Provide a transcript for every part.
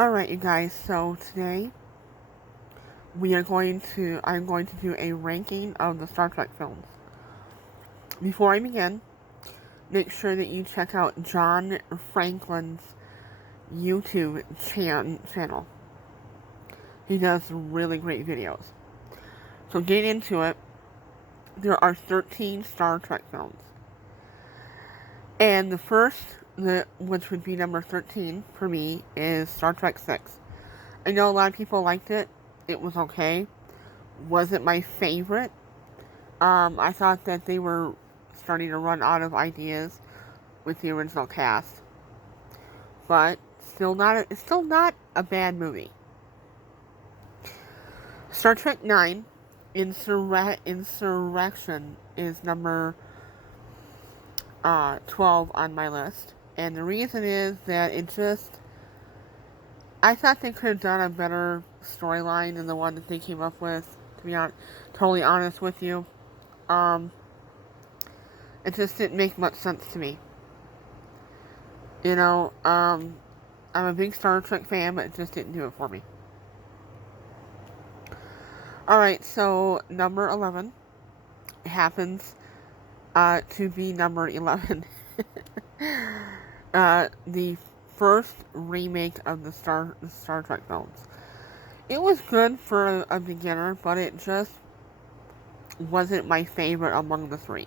Alright, you guys, so today I'm going to do a ranking of the Star Trek films. Before I begin, make sure that you check out John Franklin's YouTube channel. He does really great videos. So getting into it, there are 13 Star Trek films. And the first, which would be number 13 for me, is Star Trek 6. I know a lot of people liked it. It was okay. Wasn't my favorite. I thought that they were starting to run out of ideas with the original cast. But it's still not a bad movie. Star Trek 9, Insurrection is number 12 on my list. And the reason is that I thought they could have done a better storyline than the one that they came up with, to be totally honest with you. It just didn't make much sense to me. I'm a big Star Trek fan, but it just didn't do it for me. Alright, so number 11 happens to be number 11. The first remake of the Star Trek films. It was good for a beginner, but it just wasn't my favorite among the three.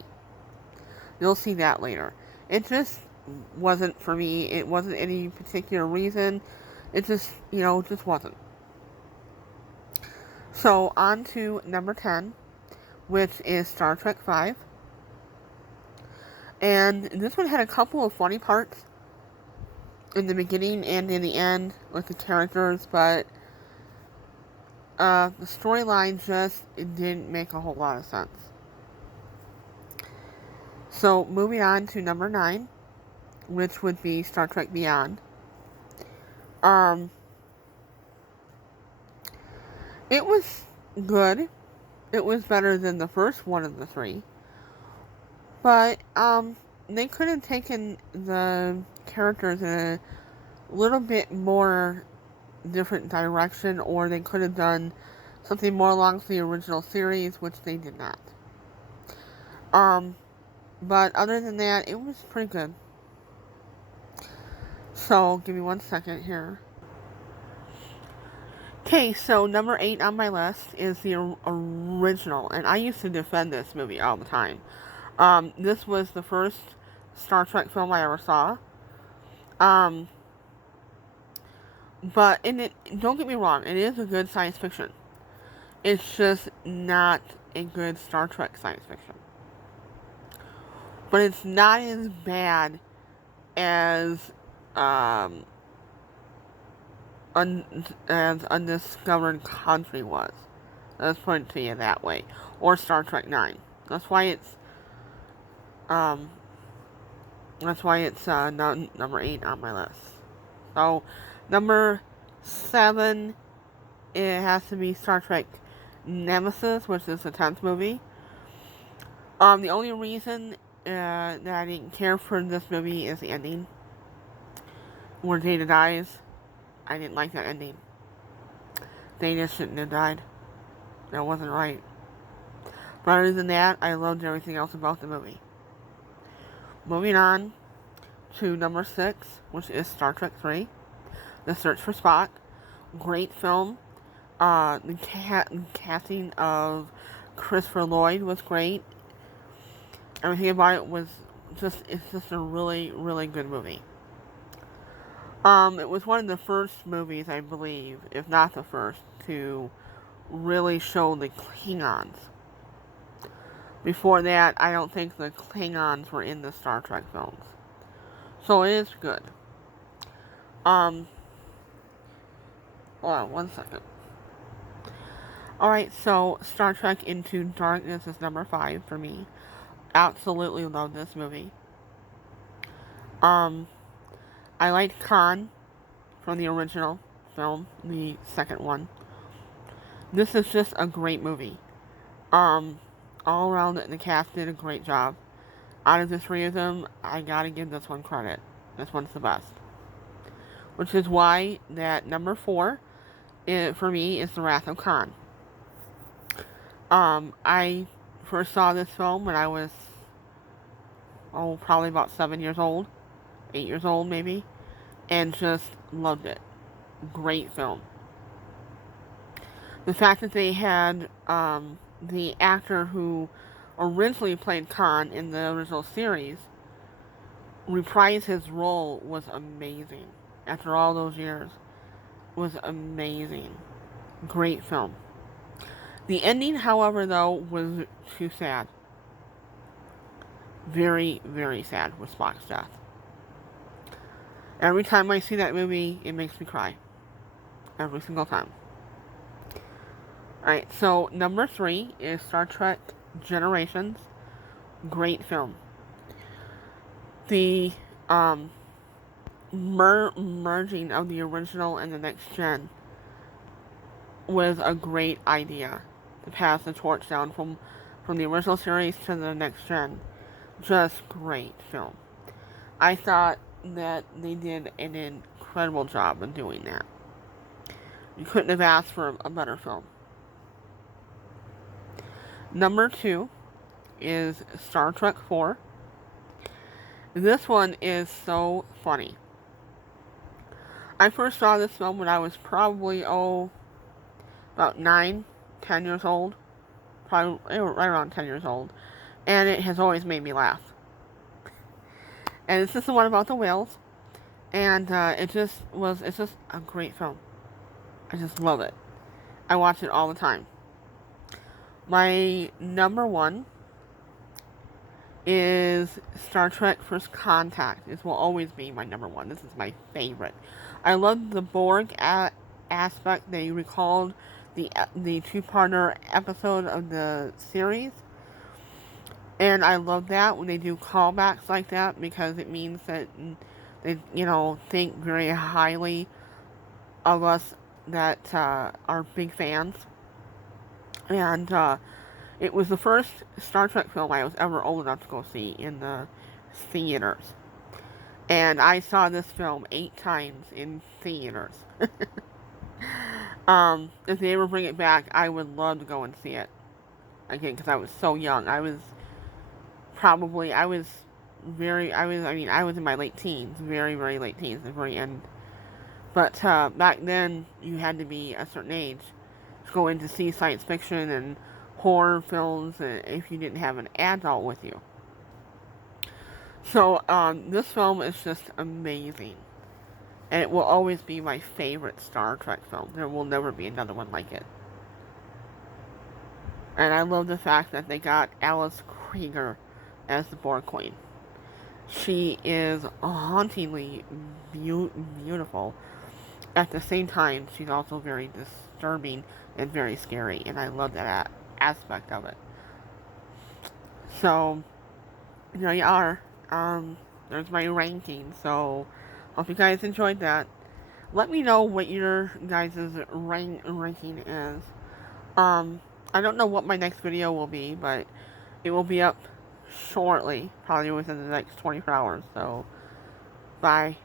You'll see that later. It just wasn't for me. It wasn't any particular reason. It just, just wasn't. So, on to number 10, which is Star Trek 5. And this one had a couple of funny parts in the beginning and in the end with the characters, but the storyline it didn't make a whole lot of sense. So, moving on to number 9, which would be Star Trek Beyond. It was good. It was better than the first one of the three. But, they could have taken the characters in a little bit more different direction, or they could have done something more along the original series, which they did not. But other than that, it was pretty good. So, give me 1 second here. Okay, so number 8 on my list is the original, and I used to defend this movie all the time. This was the first Star Trek film I ever saw. But don't get me wrong, it is a good science fiction. It's just not a good Star Trek science fiction. But it's not as bad as as Undiscovered Country was. Let's put it to you that way. Or Star Trek 9. That's why it's number 8 on my list. So, number 7, it has to be Star Trek Nemesis, which is the 10th movie. The only reason that I didn't care for this movie is the ending, where Data dies. I didn't like that ending. Data shouldn't have died. That wasn't right. But other than that, I loved everything else about the movie. Moving on to number 6, which is Star Trek 3, The Search for Spock. Great film. The casting of Christopher Lloyd was great. Everything about it was it's just a really, really good movie. It was one of the first movies, I believe, if not the first, to really show the Klingons. Before that, I don't think the Klingons were in the Star Trek films. So it is good. Hold on 1 second. Alright, so Star Trek Into Darkness is number 5 for me. Absolutely love this movie. I liked Khan from the original film, the second one. This is just a great movie. All around, the cast did a great job. Out of the 3 of them, I gotta give this one credit. This one's the best. which is why that number 4 for me is The Wrath of Khan. I first saw this film when I was, probably about 7 years old, 8 years old maybe, and just loved it. Great film. The fact that they had the actor who originally played Khan in the original series reprise his role was amazing. After all those years, was amazing. Great film. The ending, however, though, was too sad. Very, very sad with Spock's death. Every time I see that movie, it makes me cry. Every single time. Alright, so number 3 is Star Trek Generations. Great film. The merging of the original and the next gen was a great idea to pass the torch down from the original series to the next gen. Just great film. I thought that they did an incredible job of doing that. You couldn't have asked for a better film. Number 2 is Star Trek 4. This one is so funny. I first saw this film when I was probably, about 9, 10 years old. Probably right around 10 years old. And it has always made me laugh. And it's just the one about the whales. And it's just a great film. I just love it. I watch it all the time. My number 1 is Star Trek First Contact. This will always be my number 1. This is my favorite. I love the Borg aspect. They recalled the 2-parter episode of the series. And I love that when they do callbacks like that, because it means that they, think very highly of us that are big fans. And it was the first Star Trek film I was ever old enough to go see in the theaters. And I saw this film 8 times in theaters. If they ever bring it back, I would love to go and see it again, because I was so young. I was in my late teens, very, very late teens, the very end. But back then, you had to be a certain age to go in to see science fiction and horror films if you didn't have an adult with you. So, this film is just amazing. And it will always be my favorite Star Trek film. There will never be another one like it. And I love the fact that they got Alice Krieger as the Borg Queen. She is hauntingly beautiful. At the same time, she's also very disturbing and very scary. And I love that aspect of it. So, there you are. There's my ranking. So, hope you guys enjoyed that. Let me know what your guys' ranking is. I don't know what my next video will be, but it will be up shortly, probably within the next 24 hours. So, bye.